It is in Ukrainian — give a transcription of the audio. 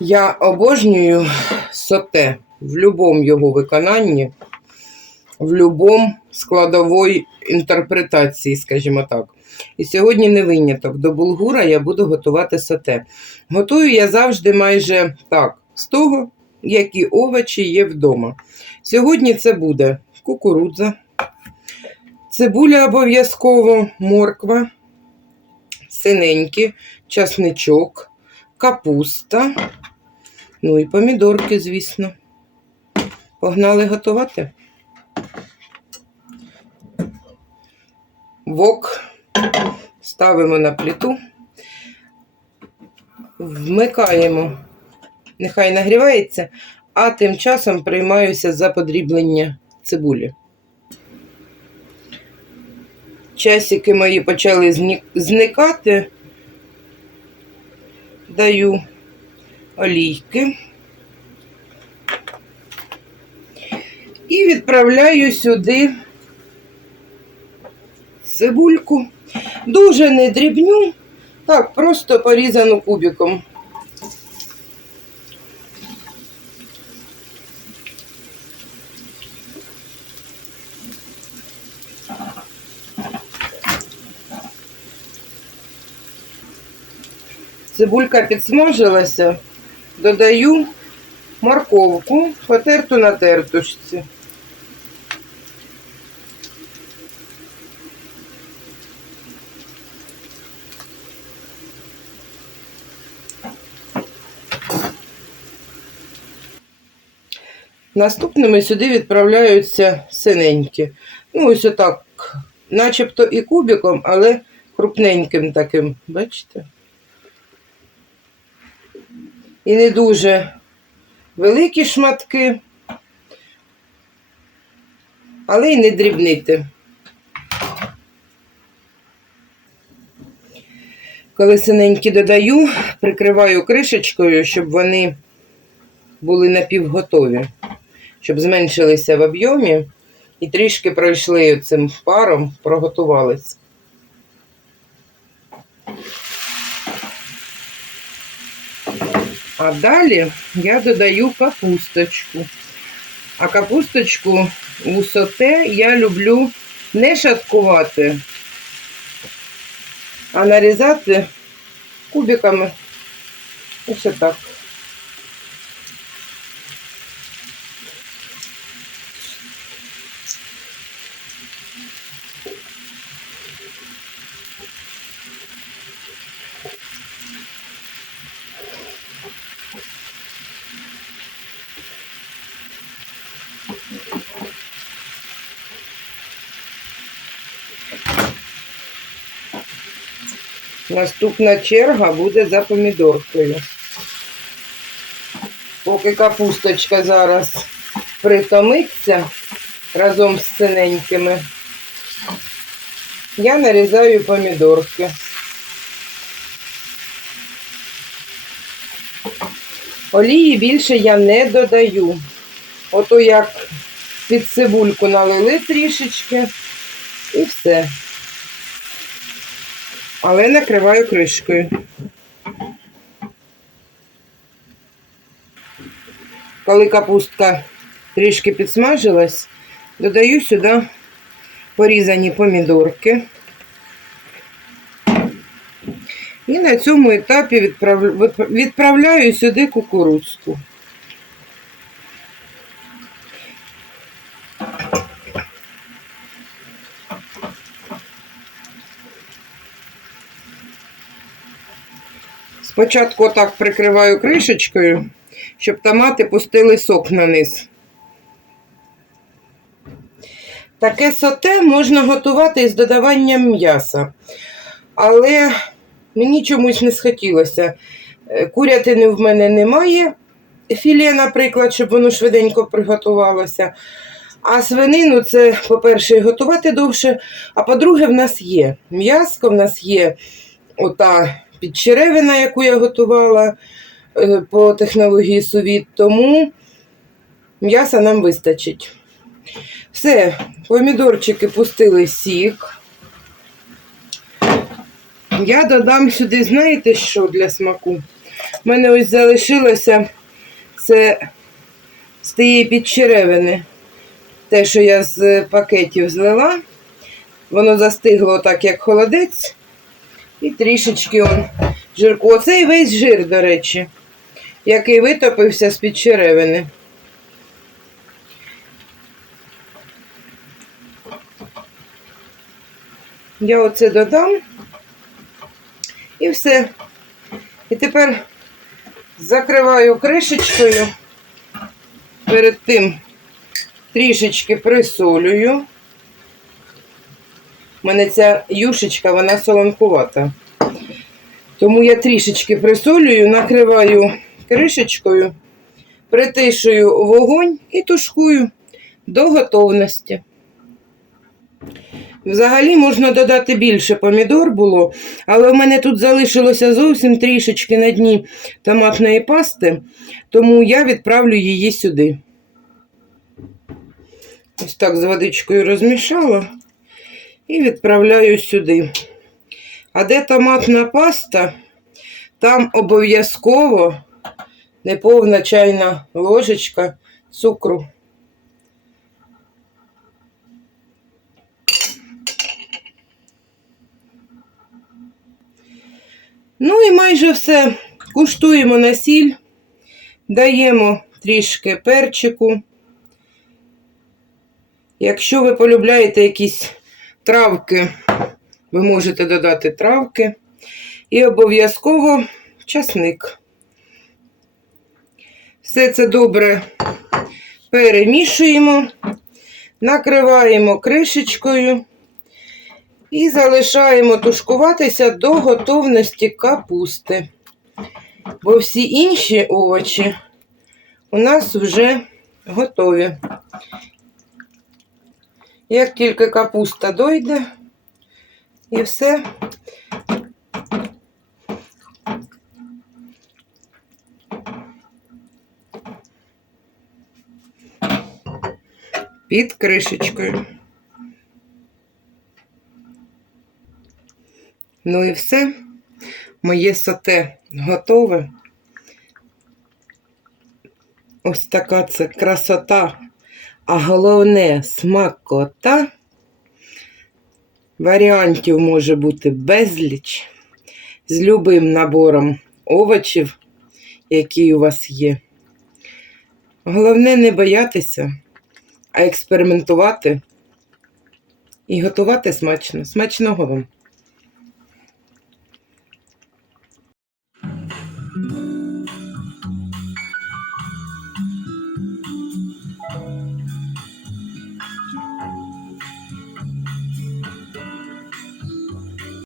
Я обожнюю соте в будь-якому його виконанні, в будь-якому складової інтерпретації, скажімо так. І сьогодні не виняток. До булгура я буду готувати соте. Готую я завжди майже так, з того, які овочі є вдома. Сьогодні це буде кукурудза, цибуля обов'язково, морква, синенькі, часничок, капуста. Ну і помідорки, звісно. Погнали готувати. Вок ставимо на плиту, вмикаємо, нехай нагрівається, а тим часом приймаюся за подріблення цибулі. Часики мої почали зникати. Даю олійки. І відправляю сюди цибульку. Дуже не дрібню, так, просто порізану кубиком. Цибулька підсмажилася, додаю морковку, потерту на тертушці. Наступними сюди відправляються синенькі. Ну, ось отак, начебто і кубиком, але крупненьким таким, бачите? І не дуже великі шматки, але й не дрібнити. Коли синенькі додаю, прикриваю кришечкою, щоб вони були напівготові, щоб зменшилися в об'ємі і трішки пройшли цим паром, проготувались. А далі я додаю капусточку. А капусточку у соте я люблю не шаткувати, а нарізати кубиками. Ось так. Наступна черга буде за помідоркою. Поки капусточка зараз притомиться разом з синенькими, я нарізаю помідорки. Олії більше я не додаю. Ото як під цибульку налили трішечки і все але накриваю кришкою. Коли капустка трішки підсмажилась, додаю сюди порізані помідорки. І на цьому етапі відправляю сюди кукурудзку. Спочатку отак прикриваю кришечкою, щоб томати пустили сок на низ. Таке соте можна готувати із додаванням м'яса. Але мені чомусь не схотілося. Е, Курятини в мене немає. Філе, наприклад, щоб воно швиденько приготувалося. А свинину це, по-перше, готувати довше. А по-друге, в нас є м'яско, в нас є ота підчеревина, яку я готувала, е, по технології сувіт, тому м'яса нам вистачить. Все, помідорчики пустили сік. Я додам сюди, знаєте що для смаку? У мене ось залишилося це з тієї підчеревини. Те, що я з пакетів злила, воно застигло так, як холодець. І трішечки он жирку. Оцей весь жир, до речі, який витопився з під черевини. Я оце додам. І все. І тепер закриваю кришечкою. Перед тим трішечки присолюю. У мене ця юшечка, вона солонкувата. Тому я трішечки присолюю, накриваю кришечкою, притишую вогонь і тушкую до готовності. Взагалі можна додати більше помідор було, але в мене тут залишилося зовсім трішечки на дні томатної пасти, тому я відправлю її сюди. Ось так з водичкою розмішала і відправляю сюди. А де томатна паста, там обов'язково неповна чайна ложечка цукру. Ну і майже все. Куштуємо на сіль, даємо трішки перчику. Якщо ви полюбляєте якісь травки, ви можете додати травки. І обов'язково часник. Все це добре перемішуємо, накриваємо кришечкою і залишаємо тушкуватися до готовності капусти. Бо всі інші овочі у нас вже готові. Як тільки капуста дойде, і все. Під кришечкою. Ну і все. Моє соте готове. Ось така це красота, а головне смакота. Варіантів може бути безліч з любим набором овочів, які у вас є. Головне не боятися, а експериментувати і готувати смачно. Смачного вам!